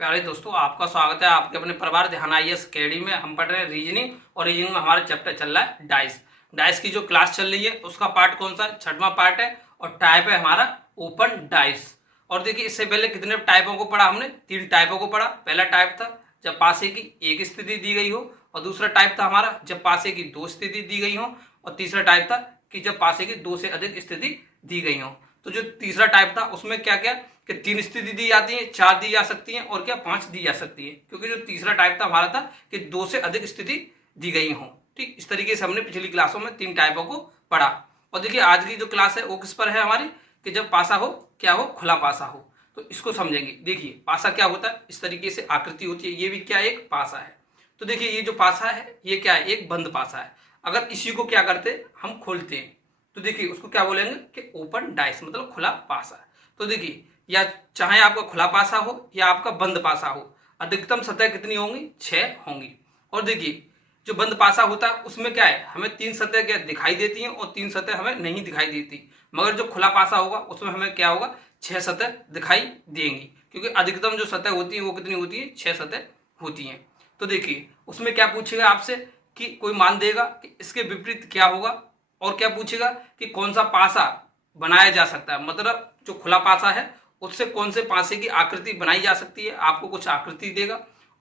प्यारे दोस्तों, आपका स्वागत है आपके अपने परिवार ध्यान आईएएस अकेडमी में। हम पढ़ रहे हैं रीजनिंग और रीजनिंग में हमारा चैप्टर चल रहा है डाइस। डाइस की जो क्लास चल रही है उसका पार्ट कौन सा है? 6वां पार्ट है और टाइप है हमारा ओपन डाइस। और देखिए, इससे पहले कितने टाइपों को पढ़ा हमने? 3 टाइपों को पढ़ा। पहला टाइप था जब पासे की एक स्थिति दी गई हो, और दूसरा टाइप था हमारा जब पासे की 2 स्थिति दी गई हो, और तीसरा टाइप था कि जब पासे की 2 से अधिक स्थिति दी गई हो। तो जो तीसरा टाइप था उसमें क्या क्या कि 3 स्थिति दी जाती है, 4 दी जा सकती है और क्या 5 दी जा सकती है, क्योंकि जो तीसरा टाइप था हमारा था कि 2 से अधिक स्थिति दी गई हो। ठीक, इस तरीके से हमने पिछली क्लासों में 3 टाइपों को पढ़ा। और देखिए, आज की जो क्लास है वो किस पर है हमारी? कि जब पासा हो, क्या हो? खुला पासा हो। तो इसको समझेंगे। देखिए, पासा क्या होता है, इस तरीके से आकृति होती है। ये भी क्या, एक पासा है। तो देखिए, ये जो पासा है ये क्या है? एक बंद पासा है। अगर इसी को क्या करते, हम खोलते हैं, तो देखिए उसको क्या बोलेंगे कि ओपन डाइस, मतलब खुला पासा। तो देखिए, या चाहे आपका खुला पासा हो या आपका बंद पासा हो, अधिकतम सतह कितनी होंगी? 6 होंगी। और देखिए, जो बंद पासा होता है उसमें क्या है, हमें 3 सतह क्या दिखाई देती हैं और 3 सतह हमें नहीं दिखाई देती। मगर जो खुला पासा होगा उसमें हमें क्या होगा? 6 सतह दिखाई देंगी, क्योंकि अधिकतम जो सतह होती है वो कितनी होती है? 6 सतह होती हैं। तो देखिए, उसमें क्या पूछेगा आपसे कि कोई मान देगा कि इसके विपरीत क्या होगा, और क्या पूछेगा कि कौन सा पासा बनाया जा सकता है, मतलब जो खुला पासा है उससे कौन से पासे की आकृति बनाई जा सकती है। आपको कुछ आकृति देगा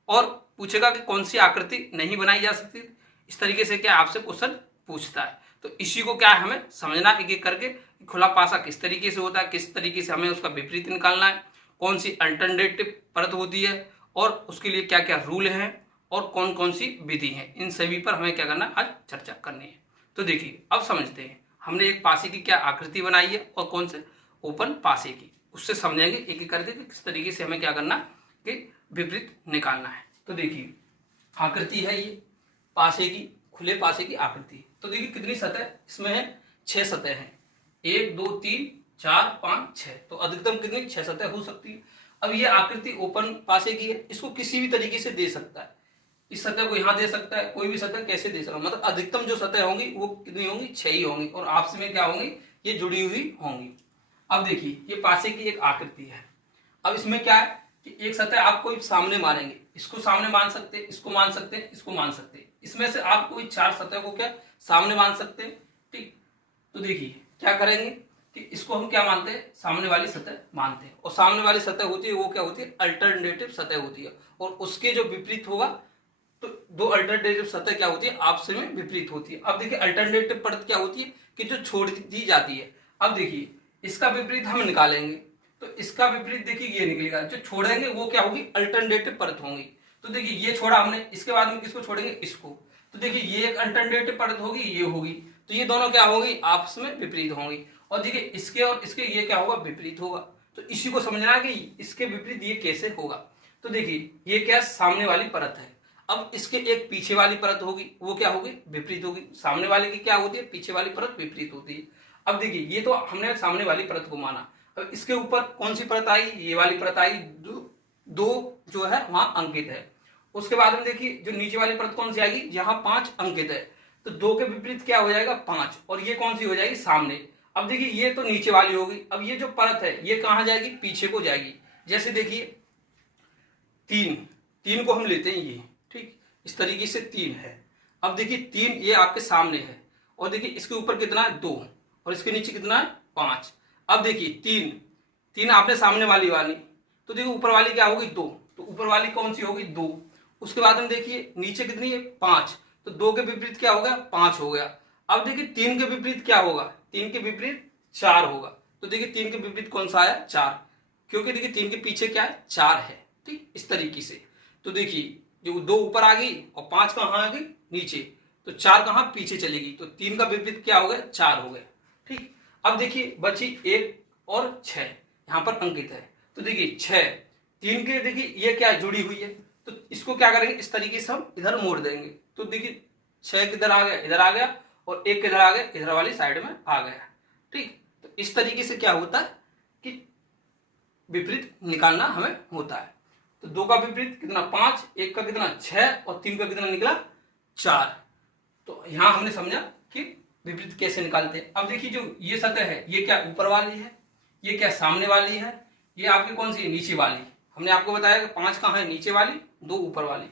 और पूछेगा कि कौन सी आकृति नहीं बनाई जा सकती। इस तरीके से क्या आपसे क्वेश्चन पूछता है। तो इसी को क्या है, हमें समझना एक एक करके खुला पासा किस तरीके से होता है, किस तरीके से हमें उसका विपरीत निकालना है, कौन सी अल्टरनेटिव परत होती है और उसके लिए क्या क्या रूल हैं और कौन कौन सी विधि है। इन सभी पर हमें क्या करना है, आज चर्चा करनी है। तो देखिए, अब समझते हैं। हमने एक पासे की क्या आकृति बनाई है और कौन से? ओपन पासे की। उससे समझेंगे एक एक करके किस तरीके से हमें क्या करना कि विपरीत निकालना है। तो देखिए, आकृति है ये पासे की, खुले पासे की आकृति। तो देखिए कितनी सतह इसमें है? 6 सतह है। 1 2 3 4 5 6। तो अधिकतम कितनी? 6 सतह हो सकती है। अब ये आकृति ओपन पासे की है, इसको किसी भी तरीके से दे सकता है। इस सतह को यहां दे सकता है, कोई भी सतह कैसे दे सकता है, मतलब अधिकतम जो सतह होंगी वो कितनी होंगी? 6 ही होंगी, और आपस में क्या होंगी? ये जुड़ी हुई होंगी। अब देखिए, ये पासे की एक आकृति है। अब इसमें क्या है कि एक सतह आप कोई सामने मानेंगे, इसको सामने मान सकते हैं, इसको मान सकते हैं, इसको मान सकते हैं। इसमें से आप कोई 4 सतह को क्या सामने मान सकते हैं। ठीक, तो देखिए क्या करेंगे कि इसको हम क्या मानते हैं? सामने वाली सतह मानते हैं। और सामने वाली सतह होती है वो क्या होती है? अल्टरनेटिव सतह होती है। और उसके जो विपरीत होगा, तो 2 अल्टरनेटिव सतह क्या होती है? आपस में विपरीत होती है। अब देखिए, अल्टरनेटिव परत क्या होती है कि जो छोड़ दी जाती है। अब देखिए, इसका विपरीत हम निकालेंगे, तो इसका विपरीत देखिए ये निकलेगा। जो छोड़ेंगे वो क्या होगी? अल्टरनेटिव परत होंगी। तो देखिए, ये छोड़ा हमने, इसके बाद में किसको छोड़ेंगे? इसको। तो देखिए, ये एक अल्टरनेटिव परत होगी, ये होगी। तो ये दोनों क्या होगी? आपस में विपरीत होंगी। और देखिए, इसके और इसके ये क्या होगा? विपरीत होगा। तो इसी को समझना है कि इसके विपरीत ये कैसे होगा। तो देखिए, ये क्या? सामने वाली परत है। अब इसके एक पीछे वाली परत होगी, वो क्या होगी? विपरीत होगी। सामने वाले की क्या होती है? पीछे वाली परत विपरीत होती है। अब देखिए, ये तो हमने सामने वाली परत को माना। अब इसके ऊपर कौन सी परत आई? ये वाली परत आई, दो जो है वहां अंकित है। उसके बाद में देखिए, जो नीचे वाली परत कौन सी आएगी? जहां 5 अंकित है। तो 2 के विपरीत क्या हो जाएगा? 5। और ये कौन सी हो जाएगी? सामने। अब देखिए, ये तो नीचे वाली होगी। अब ये जो परत है ये कहां जाएगी? पीछे को जाएगी। जैसे देखिए, 3 को हम लेते हैं ये, ठीक, इस तरीके से 3 है। अब देखिए, 3 ये आपके सामने है, और देखिए इसके ऊपर कितना है? 2, और इसके नीचे कितना है? 5। अब देखिए, 3 आपने सामने वाली, तो देखिए ऊपर वाली क्या होगी? 2। तो ऊपर वाली कौन सी होगी? 2। उसके बाद में देखिए नीचे कितनी है? 5। तो 2 के विपरीत क्या होगा? 5 हो गया। अब देखिए 3 के विपरीत क्या होगा? 3 के विपरीत 4 होगा। तो देखिए 3 के विपरीत कौन सा आया? 4, क्योंकि देखिए 3 के पीछे क्या है? 4 है। ठीक, इस तरीके से। तो देखिए, जो 2 ऊपर आ गई और 5 कहां आ गई? नीचे। तो 4 कहां? पीछे चलेगी। तो 3 का विपरीत क्या हो गया? 4 हो गया। ठीक, अब देखिए बची 1 और 6 यहां पर अंकित है। तो देखिए 6, 3 के देखिए ये क्या जुड़ी हुई है, तो इसको क्या करेंगे? इस तरीके से हम इधर मोड़ देंगे। तो देखिए 6 किधर आ गया? इधर आ गया, और 1 किधर आ गया? इधर वाली साइड में आ गया। ठीक, तो इस तरीके से क्या होता है कि विपरीत निकालना हमें होता है। तो 2 का विपरीत कितना? 5, 1 का कितना? 6, और 3 का कितना निकला? 4। तो यहां हमने समझा कि विपरीत कैसे निकालते हैं। अब देखिए, जो ये सतह है ये क्या ऊपर वाली है, ये क्या सामने वाली है, ये आपकी कौन सी है? नीचे वाली। हमने आपको बताया कि 5 कहाँ है, नीचे वाली, 2 ऊपर वाली,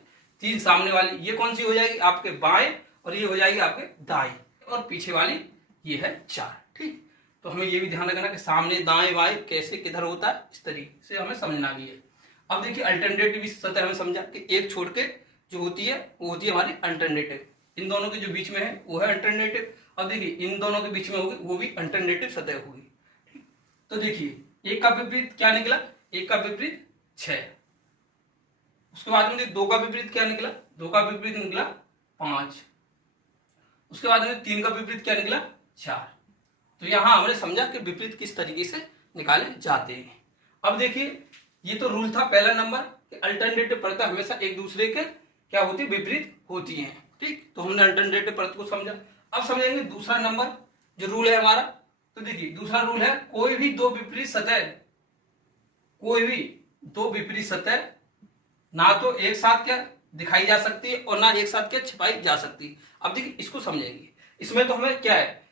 3 सामने वाली। ये कौन सी हो जाएगी आपके बाएं, और ये हो जाएगी आपके दाएं, और पीछे वाली ये है 4। ठीक, तो हमें ये भी ध्यान रखना कि सामने दाएं बाएं कैसे किधर होता है, इस तरीके से हमें समझना भी है। अब देखिए अल्टरनेटिव सतह हमें समझा कि एक छोड़ के जो होती है वो होती है हमारी अल्टरनेटिव। इन दोनों के जो बीच में है वो है अल्टरनेटिव। अब देखिए इन दोनों के बीच में होगी वो भी अल्टरनेटिव सतह होगी। ठीक, तो देखिए एक का विपरीत क्या निकला, एक का विपरीत 6। उसके बाद में 2 का विपरीत क्या निकला, 2 का विपरीत निकला 5। उसके बाद में 3 का विपरीत क्या निकला, 4। तो यहां हमने समझा कि विपरीत किस तरीके से निकाले जाते हैं। अब देखिए ये तो रूल था पहला नंबर कि अल्टरनेटिव परत हमेशा एक दूसरे के क्या होती है, विपरीत होती हैं। ठीक, तो हमने अल्टरनेटिव परत को समझा। अब समझेंगे दूसरा नंबर जो रूल है हमारा। तो देखिए दूसरा रूल है कोई भी दो विपरीत सतह ना तो एक साथ क्या दिखाई जा सकती है और ना एक साथ क्या छिपाई जा सकती है। अब देखिए इसको समझेंगे। इसमें तो हमें क्या है,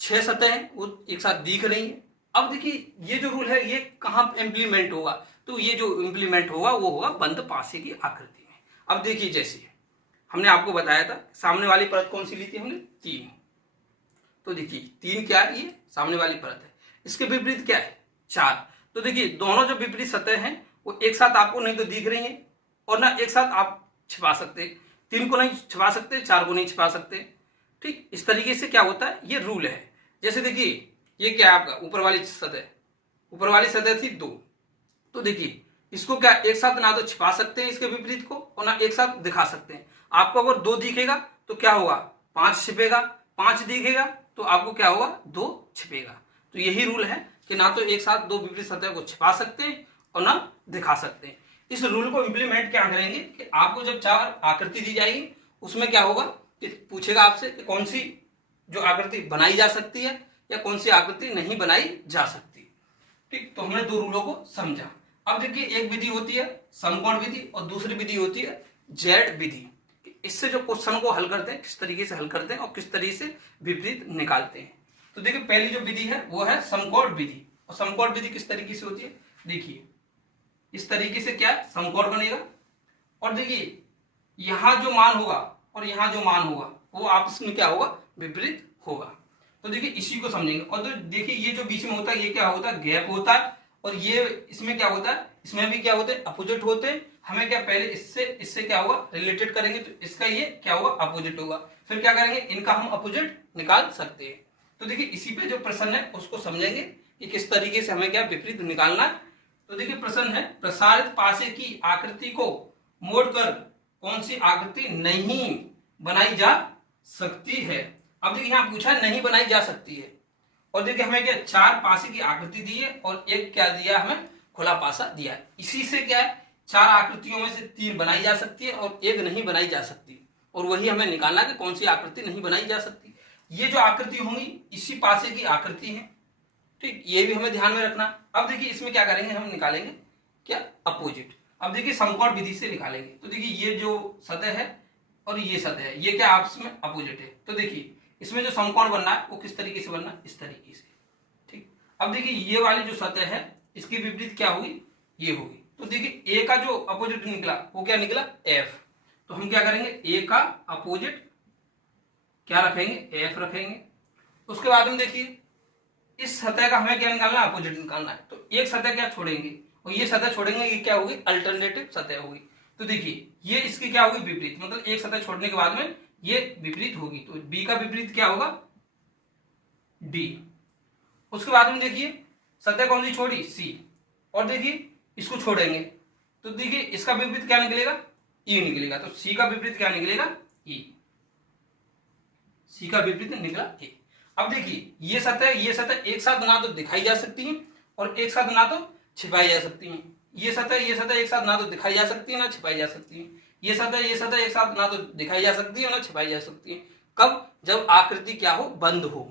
6 सतह हैं वो एक साथ दिख रही हैं। अब देखिए ये जो रूल है ये कहां इंप्लीमेंट होगा, तो ये जो इंप्लीमेंट होगा वो होगा बंद पासे की आकृति में। अब देखिए जैसे हमने आपको बताया था सामने वाली परत कौन सी ली थी हमने, 3। तो देखिए 3 क्या है, ये सामने वाली परत है। इसके विपरीत क्या है, 4। तो देखिए दोनों जो विपरीत सतह हैं वो एक साथ आपको नहीं तो दिख रही हैं और ना एक साथ आप छिपा सकते। 3 को नहीं छिपा सकते, 4 को नहीं छिपा सकते। ठीक, इस तरीके से क्या होता है, ये रूल है। जैसे देखिए ये क्या है आपका ऊपर वाली सतह थी 2। तो देखिए इसको क्या एक साथ ना तो छिपा सकते हैं इसके विपरीत को और ना एक साथ दिखा सकते हैं। आपको अगर 2 दिखेगा तो क्या होगा, 5 छिपेगा, 5 दिखेगा तो आपको क्या होगा, 2 छिपेगा। तो यही रूल है कि ना तो एक साथ 2 विपरीत सतह को छिपा सकते हैं और ना दिखा सकते हैं। इस रूल को इंप्लीमेंट क्या करेंगे कि आपको जब 4 आकृति दी जाएगी उसमें क्या होगा कि पूछेगा आपसे कि कौन सी जो आकृति बनाई जा सकती है या कौन सी आकृति नहीं बनाई जा सकती। ठीक, तो हमने 2 रूलों को समझा। अब देखिए एक विधि होती है समकोण विधि और दूसरी विधि होती है जेड विधि। इससे जो क्वेश्चन को हल करते हैं किस तरीके से हल करते हैं और किस तरीके से विपरीत निकालते हैं। तो देखिए पहली जो विधि है वो है समकोण विधि। और समकोण विधि किस तरीके से होती है, देखिए इस तरीके से क्या समकोण बनेगा और देखिए यहां जो मान होगा और यहां जो मान होगा वो आपस में क्या होगा, विपरीत होगा। तो देखिए इसी को समझेंगे। और तो देखिए ये जो बीच में होता है ये क्या होता है, गैप होता है। और ये इसमें क्या होता है, इसमें भी क्या होते हैं, अपोजिट होते हैं। हमें क्या पहले इससे क्या होगा रिलेटेड करेंगे तो इसका ये क्या होगा, अपोजिट होगा। फिर क्या करेंगे, इनका हम अपोजिट निकाल सकते हैं। तो देखिए इसी पे जो प्रश्न है उसको समझेंगे कि किस तरीके से हमें क्या विपरीत निकालना है। तो देखिए प्रश्न है प्रसारित पासे की आकृति को मोड़कर कौन सी आकृति नहीं बनाई जा सकती है। अब देखिए यहां पूछा नहीं बनाई जा सकती है और देखिए हमें क्या 4 पासे की आकृति दी है और एक क्या दिया, हमें खुला पासा दिया है। इसी से क्या है 4 आकृतियों में से 3 बनाई जा सकती है और एक नहीं बनाई जा सकती। और वही हमें निकालना है कि कौन सी आकृति नहीं बनाई जा सकती। ये जो आकृति होंगी इसी पासे की आकृति है। ठीक, ये भी हमें ध्यान में रखना। अब देखिए इसमें क्या करेंगे, हम निकालेंगे क्या, अपोजिट। अब देखिए समकोण विधि से निकालेंगे। तो देखिए ये जो सतह है और ये सतह है ये क्या आपस में अपोजिट है। तो देखिए इसमें जो समकोण बनना है वो किस तरीके से बनना है, इस तरीके से। ठीक, अब देखिए ये वाली जो सतह है इसकी विपरीत क्या होगी, ये होगी। तो देखिए ए का जो अपोजिट निकला वो क्या निकला, एफ। तो हम क्या करेंगे, ए का अपोजिट क्या रखेंगे, एफ रखेंगे। उसके बाद में देखिए इस सतह का हमें क्या निकालना है, अपोजिट निकालना है। तो एक सतह क्या छोड़ेंगे और ये सतह छोड़ेंगे, ये क्या होगी, अल्टरनेटिव सतह होगी। तो देखिए ये इसकी क्या होगी, विपरीत। मतलब एक सतह छोड़ने के बाद में ये विपरीत होगी। तो बी का विपरीत क्या होगा, डी। उसके बाद में देखिए सतह कौन सी छोड़ी, सी। और देखिए इसको छोड़ेंगे तो देखिए इसका विपरीत क्या निकलेगा, ई निकलेगा। तो सी का विपरीत क्या निकलेगा, ई। सी का विपरीत निकला ए। अब देखिए ये सतह एक साथ ना तो दिखाई जा सकती है और एक साथ ना तो छिपाई जा सकती है। ये सतह एक साथ ना तो दिखाई जा सकती है ना छिपाई जा सकती है। ये सतह एक साथ ना तो दिखाई जा सकती है ना छिपाई जा सकती है। कब, जब आकृति क्या हो, बंद हो।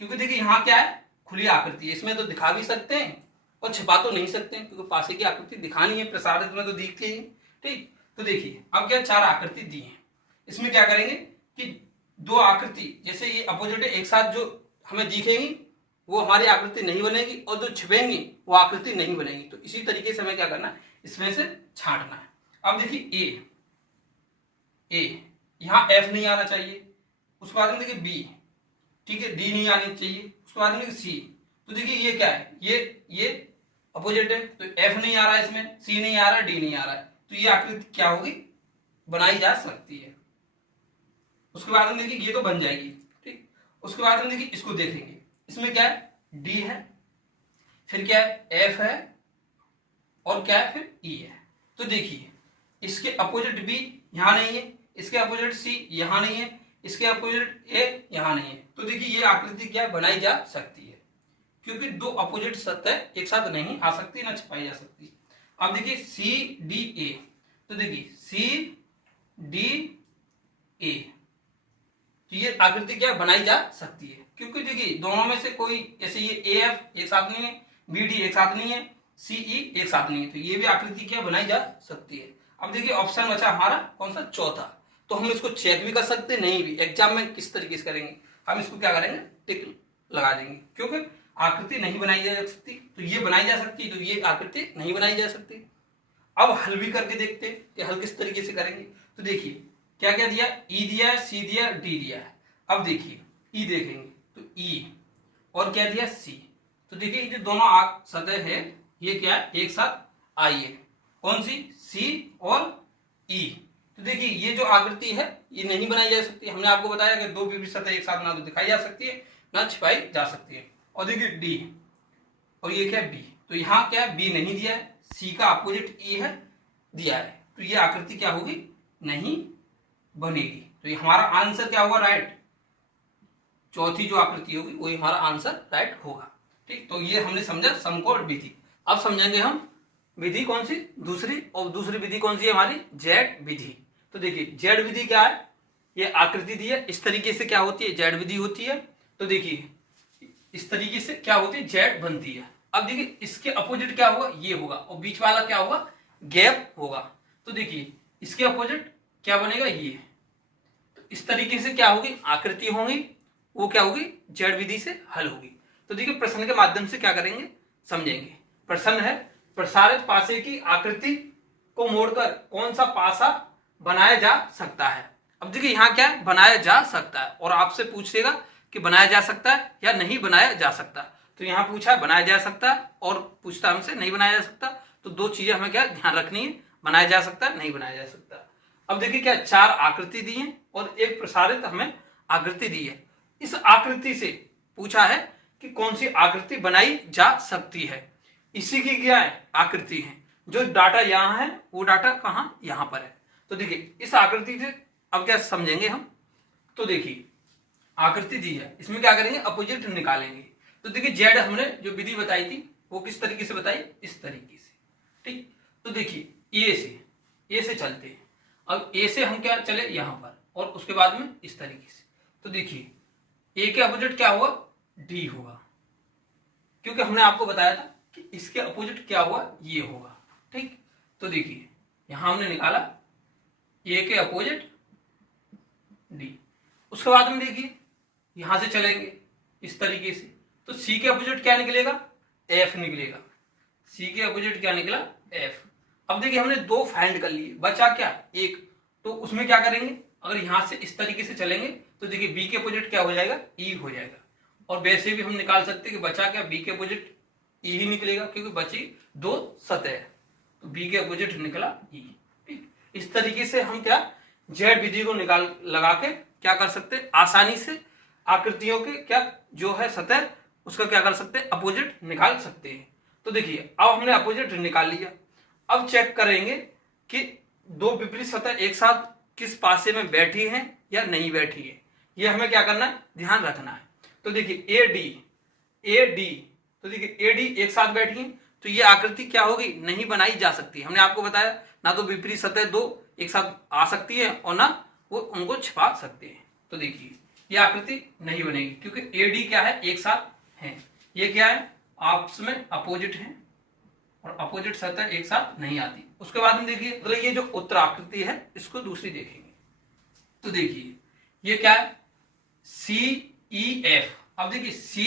क्योंकि देखिए यहाँ क्या है, खुली आकृति है, इसमें तो दिखा भी सकते हैं और छिपा तो नहीं सकते हैं क्योंकि पासे की आकृति दिखानी है, प्रसारित में तो दिखती है। ठीक, तो देखिए अब क्या 4 आकृति दी है। इसमें क्या करेंगे कि 2 आकृति जैसे ये अपोजिट है एक साथ जो हमें दिखेंगी वो हमारी आकृति नहीं बनेगी और जो छिपेंगी वो आकृति नहीं बनेगी। तो इसी तरीके से हमें क्या करना है, इसमें से छांटना है। अब देखिए ए यहाँ एफ नहीं आना चाहिए, उसके बाद में देखिए बी, ठीक है, डी नहीं आनी चाहिए, उसके बाद में देखिए सी। तो देखिए ये क्या है, ये अपोजिट है, तो एफ नहीं आ रहा है इसमें, सी नहीं आ रहा है, डी नहीं आ रहा है, तो ये आकृति क्या होगी, बनाई जा सकती है। उसके बाद में देखिए ये तो बन जाएगी, ठीक। उसके बाद में देखिए इसको देखेंगे, इसमें क्या है, डी है, फिर क्या है, एफ है, और क्या है, फिर ई है। तो देखिए इसके अपोजिट बी यहां नहीं है, इसके अपोजिट सी यहां नहीं है, इसके अपोजिट ए यहां नहीं है। तो देखिए ये आकृति क्या बनाई जा सकती है, क्योंकि दो अपोजिट सतह एक साथ नहीं आ सकती, ना छपाई जा सकती। अब देखिए सी डी ए, तो देखिए सी डी ए, तो ये आकृति क्या बनाई जा सकती है, क्योंकि देखिए दोनों में से कोई, जैसे ये ए एफ एक साथ नहीं है, बी डी एक साथ नहीं है, सी ई एक साथ नहीं है, तो ये भी आकृति क्या बनाई जा सकती है। अब देखिए ऑप्शन बचा हमारा कौन सा, चौथा। तो हम इसको चेक भी कर सकते, नहीं भी, एग्जाम में किस तरीके से करेंगे, हम इसको क्या करेंगे, टिक लगा देंगे, क्योंकि आकृति नहीं बनाई जा सकती, तो ये बनाई जा सकती, तो ये आकृति नहीं बनाई जा सकती। अब हल भी करके देखते हैं कि हल किस तरीके से करेंगे। तो देखिए क्या क्या दिया, ई दिया है, सी दिया, डी दिया है। अब देखिए ई देखेंगे, तो ई और क्या दिया, सी। तो देखिए ये जो दोनों सतह है ये क्या है, एक साथ आई है, कौन सी, सी और ई। तो देखिए ये जो आकृति है ये नहीं बनाई जा सकती। हमने आपको बताया कि दो विपरीत सतह एक साथ ना तो दिखाई जा सकती है, ना छिपाई जा सकती है। और देखिए डी और ये क्या है, बी। तो यहाँ क्या है, बी नहीं दिया है, सी का अपोजिट ई है, दिया है, तो ये आकृति क्या होगी, नहीं बनेगी। तो ये हमारा आंसर क्या होगा, राइट। चौथी जो आकृति होगी वही हमारा आंसर राइट होगा, ठीक। तो ये हमने समझा समकोण विधि। अब समझेंगे हम विधि कौन सी, दूसरी, और दूसरी विधि कौन सी है हमारी, जेड विधि। तो देखिए जेड विधि क्या है, ये आकृति दी है, इस तरीके से क्या होती है, जेड विधि होती है। तो देखिए इस तरीके से क्या होती है, जेड बनती है। अब देखिए इसके अपोजिट क्या होगा, ये होगा, और बीच वाला क्या होगा, गैप होगा। तो देखिए इसके अपोजिट क्या बनेगा, ये। तो इस तरीके से क्या होगी, आकृति होगी, वो क्या होगी, जेड विधि से हल होगी। तो देखिए प्रश्न के माध्यम से क्या करेंगे, समझेंगे। प्रश्न है, प्रसारित पासे की आकृति को मोड़कर कौन सा पासा बनाया जा सकता है। अब देखिए यहाँ क्या है, बनाया जा सकता है, और आपसे पूछेगा कि बनाया जा सकता है या नहीं बनाया जा सकता। तो यहाँ पूछा है बनाया जा सकता है, और पूछता हमसे नहीं बनाया जा सकता। तो दो चीजें हमें क्या ध्यान रखनी है, बनाया जा सकता है, नहीं बनाया जा सकता। अब देखिए क्या, चार आकृति दी है और एक प्रसारित हमें आकृति दी है। इस आकृति से पूछा है कि कौन सी आकृति बनाई जा सकती है। इसी की क्या है, आकृति है। जो डाटा यहाँ है वो डाटा कहाँ, यहाँ पर है। तो देखिए इस आकृति से अब क्या समझेंगे हम। तो देखिए आकृति दी है, इसमें क्या करेंगे, अपोजिट निकालेंगे। तो देखिए जेड हमने जो विधि बताई थी वो किस तरीके से बताई, इस तरीके से, ठीक। तो देखिए ए से चलते हैं। अब ए से हम क्या चले यहाँ पर, और उसके बाद में इस तरीके से। तो देखिए ए के अपोजिट क्या हुआ, डी होगा, क्योंकि हमने आपको बताया था कि इसके अपोजिट क्या हुआ, ये होगा, ठीक। तो देखिए यहां हमने निकाला ए के अपोजिट डी। उसके बाद में देखिए यहां से चलेंगे इस तरीके से, तो सी के अपोजिट क्या निकलेगा, एफ निकलेगा। सी के अपोजिट क्या निकला, एफ। अब देखिए हमने दो फाइंड कर लिए, बचा क्या, एक। तो उसमें क्या करेंगे, अगर यहां से इस तरीके से चलेंगे तो देखिए बी के अपोजिट क्या हो जाएगा, ई हो जाएगा। और वैसे भी हम निकाल सकते हैं कि बचा क्या, बी के अपोजिट ई ही निकलेगा, क्योंकि बची दो सतह, तो बी के अपोजिट निकला ई, ठीक। इस तरीके से हम क्या, जेड विधि को निकाल लगा के क्या कर सकते हैं, आसानी से आकृतियों के क्या जो है सतह उसका क्या कर सकते हैं, अपोजिट निकाल सकते हैं। तो देखिए अब हमने अपोजिट निकाल लिया। अब चेक करेंगे कि दो विपरीत सतह एक साथ किस पासे में बैठी है या नहीं बैठी है, ये हमें क्या करना है, ध्यान रखना है। तो देखिए ए डी, तो देखिए ए डी एक साथ बैठी है, तो ये आकृति क्या होगी, नहीं बनाई जा सकती। हमने आपको बताया ना तो विपरीत सतह दो एक साथ आ सकती है और ना वो उनको छिपा सकते हैं। तो देखिए ये आकृति नहीं बनेगी, क्योंकि ए डी क्या है, एक साथ है, ये क्या है, आपस में अपोजिट है, और अपोजिट सतह एक साथ नहीं आती। उसके बाद में देखिए मतलब ये जो उत्तर आकृति है इसको दूसरी देखेंगे। तो देखिए ये क्या है, सी ई एफ। अब देखिए सी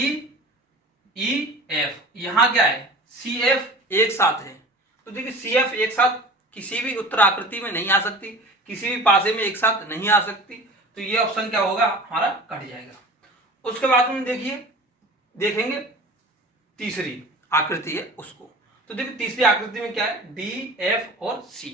ई एफ, यहां क्या है, सी एफ एक साथ है, तो देखिए CF एक साथ किसी भी उत्तर आकृति में नहीं आ सकती, किसी भी पासे में एक साथ नहीं आ सकती, तो ये ऑप्शन क्या होगा हमारा कट जाएगा। उसके बाद में देखिए देखेंगे तीसरी आकृति है उसको। तो देखिए तीसरी आकृति में क्या है, डी एफ और सी।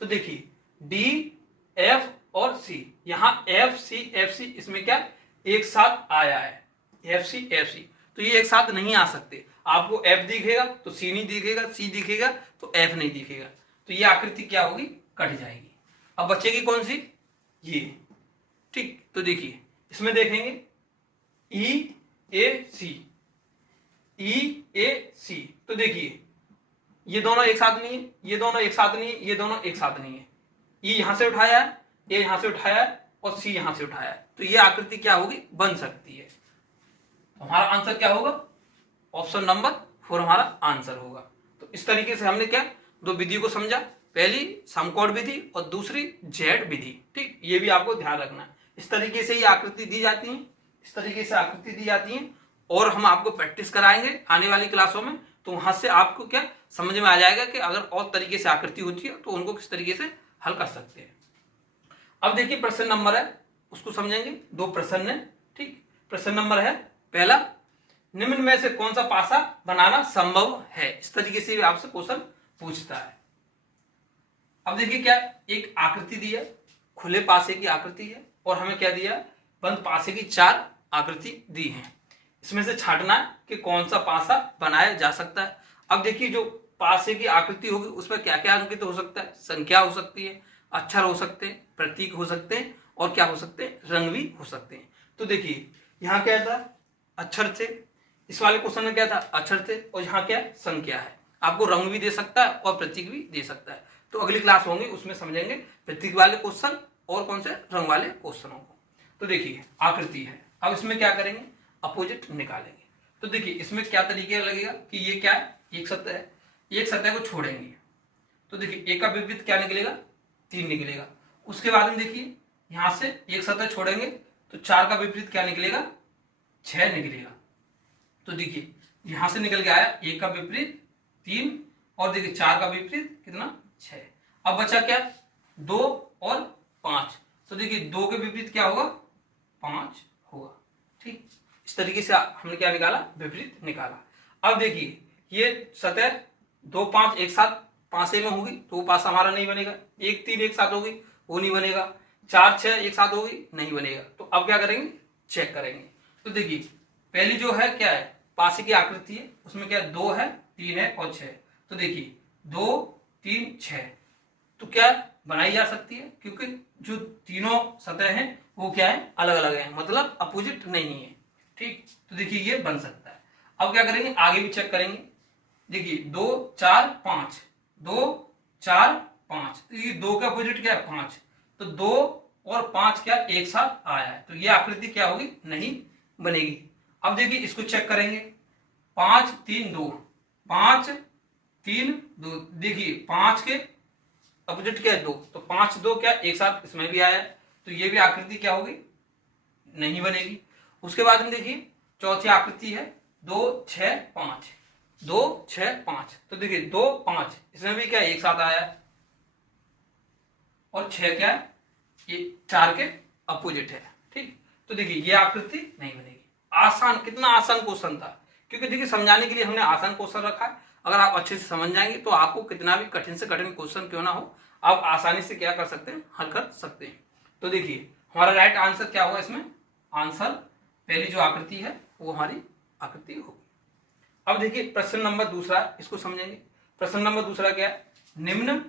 तो देखिए डी एफ और सी, यहां एफ सी इसमें क्या एक साथ आया है, एफ सी, तो ये एक साथ नहीं आ सकते। आपको एफ दिखेगा तो सी नहीं दिखेगा, सी दिखेगा तो एफ नहीं दिखेगा, तो ये आकृति क्या होगी, कट जाएगी। अब बचेगी कौन सी, ये, ठीक। तो देखिए इसमें देखेंगे ई ए सी, तो देखिए ये दोनों एक साथ नहीं है, ये दोनों एक साथ नहीं है, ये दोनों एक साथ नहीं है। ई यहां से उठाया है, ए यहां से उठाया है और सी यहां से उठाया है, तो ये आकृति क्या होगी, बन सकती है। तो हमारा आंसर क्या होगा, ऑप्शन नंबर 4 हमारा आंसर होगा। तो इस तरीके से हमने क्या दो विधि को समझा, पहली समकोण विधि और दूसरी जेड विधि, ठीक। ये भी आपको ध्यान रखना है। इस तरीके से ये आकृति दी जाती है, इस तरीके से आकृति दी जाती है, और हम आपको प्रैक्टिस कराएंगे आने वाली क्लासों में। तो वहां से आपको क्या समझ में आ जाएगा कि अगर और तरीके से आकृति होती है तो उनको किस तरीके से हल कर सकते हैं। अब देखिए प्रश्न नंबर है उसको समझेंगे, दो प्रश्न है, ठीक। प्रश्न नंबर है पहला, निम्न में से कौन सा पासा बनाना संभव है, इस तरीके से भी आपसे क्वेश्चन पूछता है। अब देखिए क्या एक आकृति दी है, खुले पासे की आकृति है, और हमें क्या दिया, बंद पासे की 4 आकृति दी है। इसमें से छांटना है कि कौन सा पासा बनाया जा सकता है। अब देखिए जो पासे की आकृति होगी उसमें क्या क्या अंकित हो सकता है, संख्या हो सकती है, अक्षर हो सकते हैं, प्रतीक हो सकते हैं, और क्या हो सकते हैं, रंग भी हो सकते हैं। तो देखिए यहाँ क्या था, अक्षर थे, इस वाले क्वेश्चन में क्या था, अक्षर थे, और यहाँ क्या संख्या है। आपको रंग भी दे सकता है और प्रतीक भी दे सकता है। तो अगली क्लास होंगी उसमें समझेंगे प्रतीक वाले क्वेश्चन और कौन से रंग वाले क्वेश्चनों को। तो देखिए आकृति है, अब इसमें क्या करेंगे, अपोजिट निकालेंगे। तो देखिए इसमें क्या तरीके लगेगा कि ये क्या है, एक सतह है, एक सतह को छोड़ेंगे, तो देखिए एक का विपरीत क्या निकलेगा, 3 निकलेगा। उसके बाद में देखिए यहां से एक सतह छोड़ेंगे तो 4 का विपरीत क्या निकलेगा, 6 निकलेगा। तो देखिए यहां से निकल के आया एक का विपरीत 3, और देखिए 4 का विपरीत कितना, 6। अब बचा क्या, 2 और 5। तो देखिए 2 के विपरीत क्या होगा, 5 होगा, ठीक। इस तरीके से हमने क्या निकाला, विपरीत निकाला। अब देखिए ये सतह 2 5 एक साथ पासे में होगी तो वो पासा हमारा नहीं बनेगा, 1 3 एक साथ होगी वो नहीं बनेगा, 4 6 एक साथ होगी नहीं बनेगा। तो अब क्या करेंगे, चेक करेंगे। तो देखिए पहली जो है क्या है, पासे की आकृति है, उसमें क्या 2 है, 3 है और 6। तो देखिए 2 3 6 तो क्या बनाई जा सकती है, क्योंकि जो तीनों सतह हैं वो क्या है, अलग अलग है, मतलब अपोजिट नहीं है, ठीक। तो देखिए ये बन सकता है। अब क्या करेंगे, आगे भी चेक करेंगे। देखिए 2 4 5, 2 4 5, तो ये 2 का अपोजिट क्या है, 5। तो 2 और 5 क्या एक साथ आया है, तो ये आकृति क्या होगी, नहीं बनेगी। अब देखिए इसको चेक करेंगे, 5 3 2, 5 3 2, देखिए 5 के अपोजिट क्या है, 2, तो 5 2 क्या एक साथ इसमें भी आया है, तो ये भी आकृति क्या होगी, नहीं बनेगी। उसके बाद में देखिए चौथी आकृति है 2 6 5, 2 6 5, तो देखिए 2 5 इसमें भी क्या एक साथ आया है, और 6 क्या है, ये 4 के अपोजिट है, ठीक। तो देखिए ये आकृति नहीं बनेगी। आसान, कितना आसान क्वेश्चन था, क्योंकि देखिए समझाने के लिए हमने आसान क्वेश्चन रखा है। अगर आप अच्छे से समझ जाएंगे तो आपको कितना भी कठिन से कठिन क्वेश्चन क्यों ना हो, आप आसानी से क्या कर सकते हैं, हल कर सकते हैं। तो देखिए हमारा राइट आंसर क्या होगा, इसमें आंसर पहली जो आकृति है वो हमारी आकृति होगी। अब देखिए प्रश्न नंबर दूसरा, इसको समझेंगे। प्रश्न नंबर दूसरा क्या है, निम्न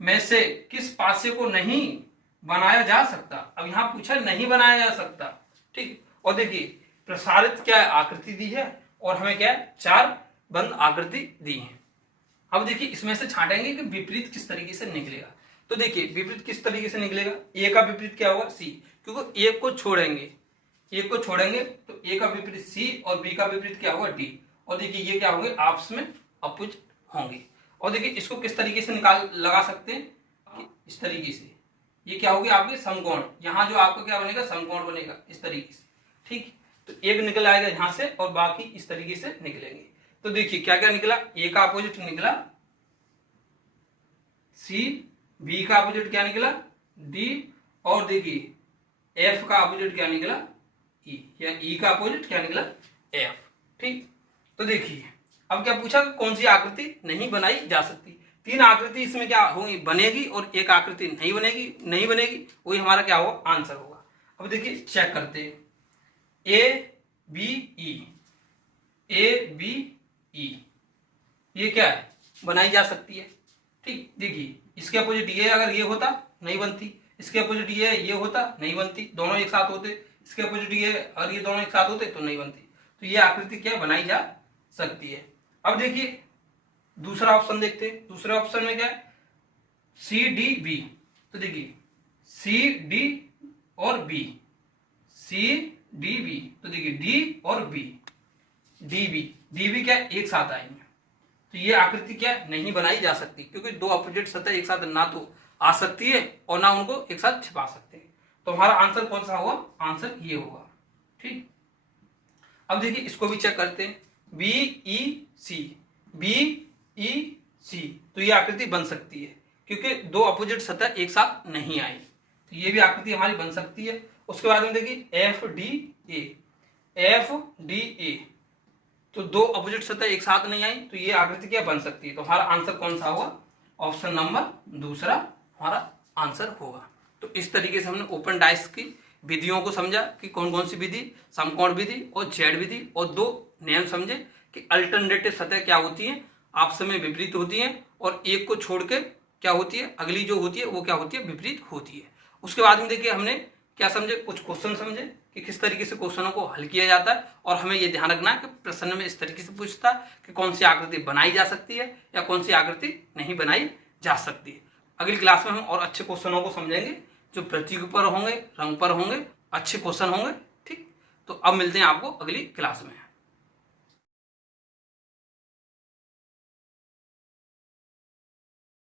में से किस पासे को नहीं बनाया जा सकता। अब यहां पूछा नहीं बनाया जा सकता, ठीक। और देखिए प्रसारित क्या है, आकृति दी है, और हमें क्या है, 4 बंद आकृति दी है। अब देखिए इसमें से छांटेंगे कि विपरीत किस तरीके से निकलेगा। तो देखिए विपरीत किस तरीके से निकलेगा, ए का विपरीत क्या होगा, सी, क्योंकि एक को छोड़ेंगे, एक को छोड़ेंगे तो ए का विपरीत सी और बी का विपरीत क्या होगा, डी। और देखिए ये क्या होंगे, आपस में अपोजिट होंगे। और देखिए इसको किस तरीके से निकाल लगा सकते हैं, इस तरीके से, ये क्या होगी आपके समकोण, यहाँ जो आपको क्या बनेगा, समकोण बनेगा इस तरीके से, ठीक। तो एक निकल आएगा यहाँ से और बाकी इस तरीके से निकलेंगे। तो देखिए क्या क्या निकला, ए का अपोजिट निकला सी, बी का अपोजिट क्या निकला डी, और देखिए एफ का अपोजिट क्या निकला ई, या ई का अपोजिट क्या निकला एफ। ठीक, तो देखिए अब क्या पूछा, कौन सी आकृति नहीं बनाई जा सकती। 3 आकृति इसमें क्या होगी, बनेगी, और एक आकृति नहीं बनेगी, वही हमारा क्या होगा, आंसर होगा। अब देखिए चेक करते हैं, ए बी ई, ये क्या है, बनाई जा सकती है। ठीक, देखिए इसके अपोजिट ये, अगर ये होता नहीं बनती, इसके अपोजिट ये होता नहीं बनती, दोनों एक साथ होते, इसके अपोजिट ये और ये दोनों एक साथ होते तो नहीं बनती। तो ये आकृति क्या बनाई जा सकती है। अब देखिए दूसरा ऑप्शन देखते हैं, दूसरे ऑप्शन में क्या है, सी डी बी। तो देखिए सी डी और बी, सी डी बी, तो देखिए डी और बी, डी बी क्या एक साथ आएंगे, तो ये आकृति क्या नहीं बनाई जा सकती, क्योंकि 2 अपोजिट सतह एक साथ ना तो आ सकती है और ना उनको एक साथ छिपा सकते हैं। तो हमारा आंसर कौन सा होगा, आंसर ये होगा। ठीक, अब देखिए इसको भी चेक करते हैं, बी ई सी, तो ये आकृति बन सकती है, क्योंकि 2 अपोजिट सतह एक साथ नहीं आई, तो ये भी आकृति हमारी बन सकती है। उसके बाद में देखिए एफ डी ए, तो 2 अपोजिट सतह एक साथ नहीं आई, तो ये आकृति क्या बन सकती है। तो हमारा आंसर कौन सा होगा, ऑप्शन नंबर दूसरा हमारा आंसर होगा। तो इस तरीके से हमने ओपन डाइस की विधियों को समझा कि कौन कौन सी विधि, समकोण विधि और जेड विधि, और 2 नियम समझे कि अल्टरनेटिव सतह क्या होती है, आपस में विपरीत होती है, और एक को छोड़ के क्या होती है, अगली जो होती है वो क्या होती है, विपरीत होती है। उसके बाद में देखिए हमने क्या समझे, कुछ क्वेश्चन समझे कि किस तरीके से क्वेश्चनों को हल किया जाता है, और हमें ये ध्यान रखना है कि प्रश्न में इस तरीके से पूछता है कि कौन सी आकृति बनाई जा सकती है या कौन सी आकृति नहीं बनाई जा सकती है। अगली क्लास में हम और अच्छे क्वेश्चनों को समझेंगे, जो प्रतीक पर होंगे, रंग पर होंगे, अच्छे क्वेश्चन होंगे। ठीक, तो अब मिलते हैं आपको अगली क्लास में।